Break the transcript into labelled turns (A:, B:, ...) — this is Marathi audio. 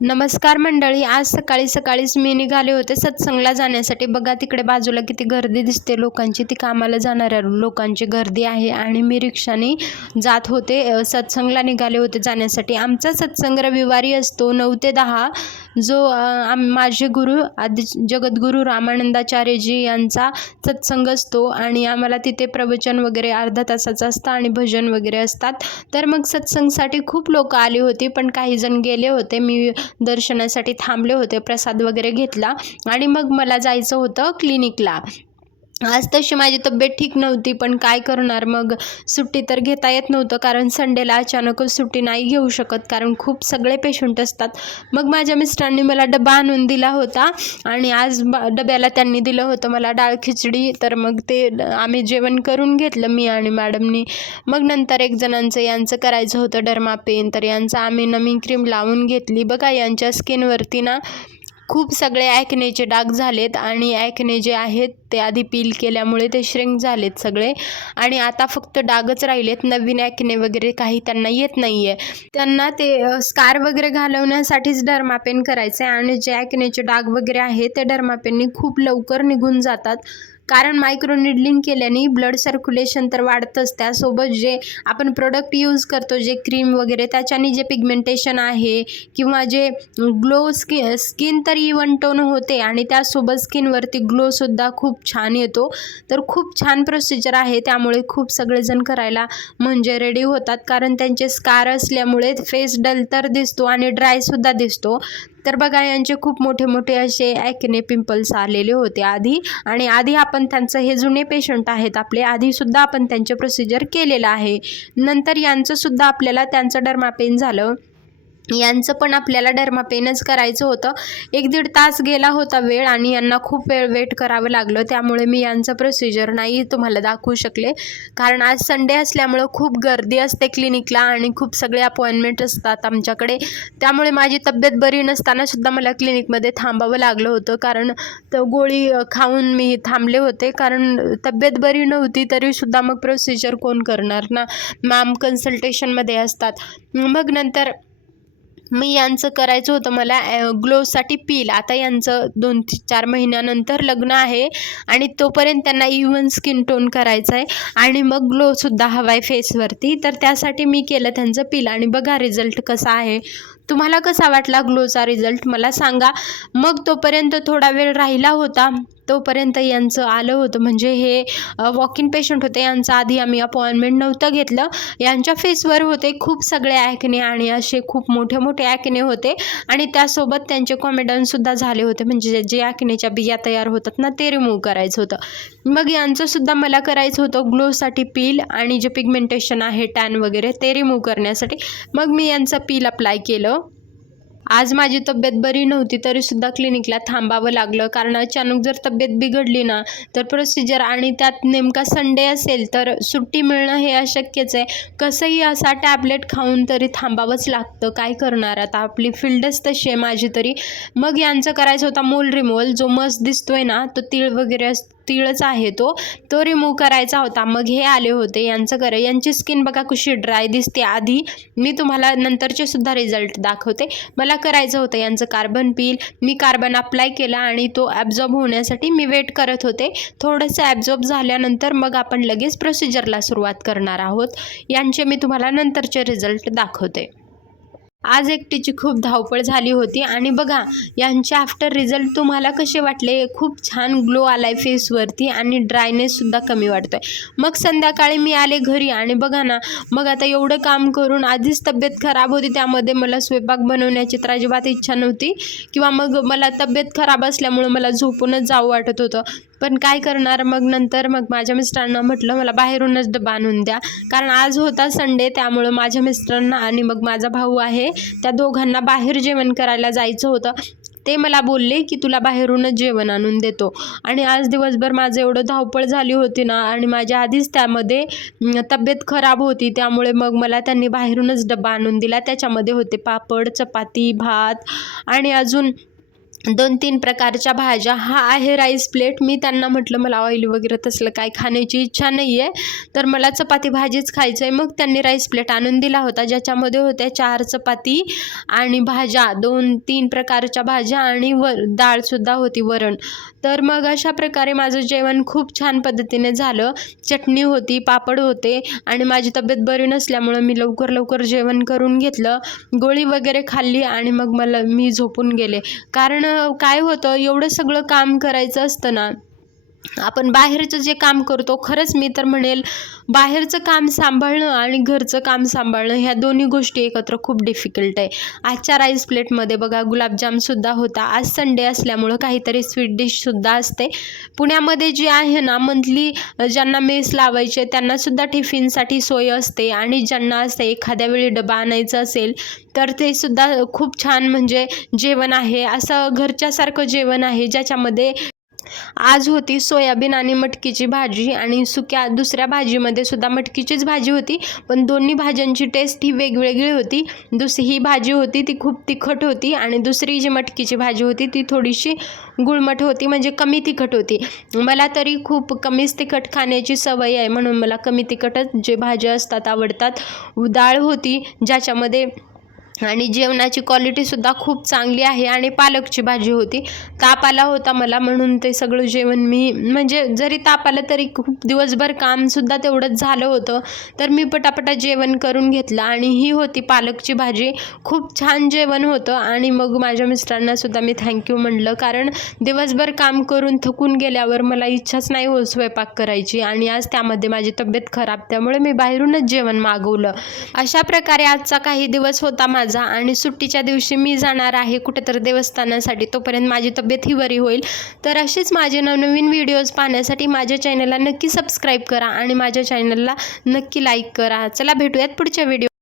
A: नमस्कार मंडळी आज सकाळी सकाळीच मी निघाले होते सत्संगला जाण्यासाठी. बघा तिकडे बाजूला किती गर्दी दिसते लोकांची. ती कामाला जाणाऱ्या लोकांची गर्दी आहे आणि मी रिक्षाने जात होते. सत्संगला निघाले होते जाण्यासाठी. आमचा सत्संग रविवारी असतो नऊ ते दहा. जो आम माझे गुरु आदि जगद्गुरू रामानंदाचार्यजी यांचा सत्संग असतो आणि आम्हाला तिथे प्रवचन वगैरे अर्धा तासाचं असतं आणि भजन वगैरे असतात. तर मग सत्संगसाठी खूप लोक आली होती पण काही जण गेले होते. मी दर्शनासाठी थांबले होते प्रसाद वगैरे घेतला आणि मग मला जायचं होतं क्लिनिकला आज तशी माझी तब्येत ठीक नव्हती पण काय करणार? मग सुट्टी तर घेता येत नव्हतं कारण संडेला अचानकच सुट्टी नाही घेऊ शकत कारण खूप सगळे पेशंट असतात. मग माझ्या मिस्टरांनी मला डबा आणून दिला होता आणि आज ब- डब्याला त्यांनी दिलं होतं मला डाळ खिचडी. तर मग ते आम्ही जेवण करून घेतलं मी आणि मॅडमनी. मग नंतर एक जणांचं यांचं करायचं होतं डर्मा पेन तर यांचं आम्ही नवीन क्रीम लावून घेतली. बघा यांच्या स्किनवरती ना खूप सगळे ॲकनेचे डाग झालेत आणि ॲकने जे आहेत ते आधी पील केल्यामुळे ते श्रिंक झालेत सगळे. आणि आता फक्त डागच राहिलेत नवीन ॲकने वगैरे काही त्यांना येत नाही आहे त्यांना ते स्कार वगैरे घालवण्यासाठीच डर्मापेन करायचं आहे आणि जे ॲकनेचे डाग वगैरे आहे ते डर्मापेननी खूप लवकर निघून जातात. कारण मायक्रो निडलिंग केल्याने ब्लड सर्क्युलेशन तर वाढतंच. त्यासोबत जे आपण प्रोडक्ट यूज करतो जे क्रीम वगैरे त्याच्याने जे पिगमेंटेशन आहे किंवा जे ग्लो स्किन स्किन तर इवन टोन होते आणि त्यासोबत स्किनवरती ग्लोसुद्धा खूप छान येतो. तर खूप छान प्रोसिजर आहे. त्यामुळे खूप सगळेजण करायला म्हणजे रेडी होतात. कारण त्यांचे स्कार असल्यामुळे फेस डल तर दिसतो आणि ड्रायसुद्धा दिसतो. तर बघा यांचे खूप मोठे मोठे असे ॲकने पिंपल्स आलेले होते आधी. आणि आधी आपण त्यांचं हे जुने पेशंट आहेत आपले आधीसुद्धा आपण त्यांचे प्रोसिजर केलेलं आहे. नंतर यांचंसुद्धा आपल्याला त्यांचं डर्मापेन झालं. यांचं पण आपल्याला डर्मापेनच करायचं होतं. एक दीड तास गेला होता वेळ आणि यांना खूप वेळ वेट करावं लागलं. त्यामुळे मी यांचं प्रोसिजर नाही तुम्हाला दाखवू शकले. कारण आज संडे असल्यामुळं खूप गर्दी असते क्लिनिकला आणि खूप सगळे अपॉइंटमेंट असतात आमच्याकडे. त्यामुळे माझी तब्येत बरी नसताना सुद्धा मला क्लिनिकमध्ये थांबावं लागलं होतं. कारण तर गोळी खाऊन मी थांबले होते. कारण तब्येत बरी नव्हती तरीसुद्धा मग प्रोसिजर कोण करणार ना? मॅम कन्सल्टेशनमध्ये असतात. मग नंतर मी यांचं करायचं होतं. मला ग्लोसाठी पील आता यांचं दोन ते चार महिन्यानंतर लग्न आहे आणि तोपर्यंत त्यांना इव्हन स्किन टोन करायचं आहे आणि मग ग्लोसुद्धा हवा आहे फेसवरती तर त्यासाठी मी केलं त्यांचं पील आणि बघा रिझल्ट कसा आहे. तुम्हाला कसा वाटला ग्लोचा रिझल्ट मला सांगा. मग तोपर्यंत थोडा वेळ राहिला होता. तोपर्यंत यांचं आलं होतं. म्हणजे हे वॉक इन पेशंट होते. यांचं आधी आम्ही अपॉइंटमेंट नव्हतं घेतलं. यांच्या फेसवर होते खूप सगळे ॲकने आणि असे खूप मोठे मोठे ॲकने होते. आणि त्यासोबत त्यांचे कॉमेडनसुद्धा झाले होते. म्हणजे जे- जे ॲकनेच्या बिया तयार होतात ना ते रिमूव्ह करायचं होतं. मग यांचंसुद्धा मला करायचं होतं ग्लोसाठी पील आणि जे पिगमेंटेशन आहे टॅन वगैरे ते रिमूव्ह करण्यासाठी. मग मी यांचं पील अप्लाय केलं. आज माझी तब्येत बरी नव्हती तरीसुद्धा क्लिनिकला थांबावं लागलं. कारण अचानक जर तब्येत बिघडली ना तर प्रोसिजर आणि त्यात नेमका संडे असेल तर सुट्टी मिळणं हे अशक्यच आहे. कसंही असा टॅबलेट खाऊन तरी थांबावंच लागतं. काय करणार आता? आपली फील्डच तशी आहे माझी तरी. मग यांचं करायचं होता मोल रिमोल जो मस्त दिसतोय ना तो तीळ वगैरे अस तिळच आहे तो. तो रिमूव्ह करायचा होता. मग हे आले होते. यांचं करा यांची स्किन बघा कशी ड्राय दिसते. आधी मी तुम्हाला नंतरचे सुद्धा रिझल्ट दाखवते. मला करायचं होतं. यांचं कार्बन पील मी कार्बन अप्लाय केला आणि तो ॲब्झॉर्ब होण्यासाठी मी वेट करत होते. थोडंसं ॲब्झॉर्ब झाल्यानंतर मग आपण लगेच प्रोसिजरला सुरुवात करणार आहोत. यांचे मी तुम्हाला नंतरचे रिझल्ट दाखवते. आज एकटीची खूप धावपळ झाली होती. आणि बघा यांचे आफ्टर रिझल्ट तुम्हाला कसे वाटले? खूप छान ग्लो आला आहे फेसवरती आणि ड्रायनेससुद्धा कमी वाटतो आहे मग संध्याकाळी मी आले घरी आणि बघा ना मग आता एवढं काम करून आधीच तब्येत खराब होती. त्यामध्ये मला स्वयंपाक बनवण्याची तर अजिबात इच्छा नव्हती. किंवा मग मला तब्येत खराब असल्यामुळं मला झोपूनच जावं वाटत होतं. पण काय करणार? मग नंतर मग माझ्या मिस्टरांना म्हटलं मला बाहेरूनच डबा आणून द्या. कारण आज होता संडे त्यामुळं माझ्या मिस्टरांना आणि मग माझा भाऊ आहे त्या दोघांना बाहेर जेवण करायला जायचं होतं. ते मला बोलले की तुला बाहेरूनच जेवण आणून देतो. आणि आज दिवसभर माझं एवढं धावपळ झाली होती ना आणि माझ्या आधीच त्यामध्ये तब्येत खराब होती त्यामुळे मग मला त्यांनी बाहेरूनच डबा आणून दिला. त्याच्यामध्ये होते पापड चपाती भात आणि अजून दोन तीन प्रकारच्या भाज्या. हा आहे राईस प्लेट मी त्यांना म्हटलं मला ऑइल वगैरे तसलं काय खाण्याची इच्छा नाही आहे तर मला चपाती भाजीच खायचं आहे मग त्यांनी राईस प्लेट आणून दिला होता ज्याच्यामध्ये होत्या चार चपाती आणि भाज्या. दोन तीन प्रकारच्या भाज्या आणि वर डाळसुद्धा होती वरण. तर मग अशा प्रकारे माझं जेवण खूप छान पद्धतीने झालं. चटणी होती पापड होते आणि माझी तब्येत बरी नसल्यामुळं मी लवकर लवकर जेवण करून घेतलं. गोळी वगैरे खाल्ली आणि मग मला मी झोपून गेले. कारण काय होतं? एवढं सगळं काम करायचं असतं ना. आपण बाहेरचं जे काम करतो खरंच मी तर म्हणेल बाहेरचं काम सांभाळणं आणि घरचं काम सांभाळणं ह्या दोन्ही गोष्टी एकत्र खूप डिफिकल्ट आहे. आजच्या राईस प्लेटमध्ये बघा गुलाबजामसुद्धा होता. आज संडे असल्यामुळं काहीतरी स्वीट डिशसुद्धा असते. पुण्यामध्ये जी आहे ना मंथली ज्यांना मेस लावायचे त्यांनासुद्धा टिफिनसाठी सोय असते. आणि ज्यांना असते एखाद्या वेळी डबा आणायचा असेल तर ते सुद्धा खूप छान म्हणजे जेवण आहे. असं घरच्यासारखं जेवण आहे ज्याच्यामध्ये आज होती सोयाबीन आणि मटकीची भाजी आणि सुक्या दुसऱ्या भाजीमध्ये सुद्धा मटकीचीच भाजी होती पण दोन्ही भाज्यांची टेस्ट ही वेगवेगळी होती. दुसरी ही भाजी होती ती खूप तिखट होती आणि दुसरी जी मटकीची भाजी होती ती थोडीशी गुळमट होती म्हणजे कमी तिखट होती. मला तरी खूप कमीच तिखट खाण्याची सवय आहे म्हणून मला कमी तिखटच जे भाज्या असतात आवडतात डाळ होती ज्याच्यामध्ये आणि जेवणाची क्वालिटीसुद्धा खूप चांगली आहे आणि पालकची भाजी होती. ताप आला होता मला म्हणून ते सगळं जेवण मी म्हणजे जरी ताप आलं तरी खूप दिवसभर कामसुद्धा तेवढंच झालं होतं. तर मी पटापटा जेवण करून घेतलं आणि ही होती पालकची भाजी. खूप छान जेवण होतं आणि मग माझ्या मिस्टरांनासुद्धा मी थँक्यू म्हणलं कारण दिवसभर काम करून थकून गेल्यावर मला इच्छाच नाही हो स्वयंपाक करायची आणि आज त्यामध्ये माझी तब्येत खराब त्यामुळे मी बाहेरूनच जेवण मागवलं. अशा प्रकारे आजचा काही दिवस होता माझा. माझा आणि सुट्टीच्या दिवशी मी जाणार आहे कुठेतरी देवस्थानासाठी तोपर्यंत माझी तब्येत ही बरी होईल. तर असेच माझे नवनवीन व्हिडिओज पाहण्यासाठी माझ्या चॅनलला नक्की सबस्क्राईब करा आणि माझ्या चॅनलला नक्की लाईक करा. चला भेटूयात पुढच्या व्हिडिओ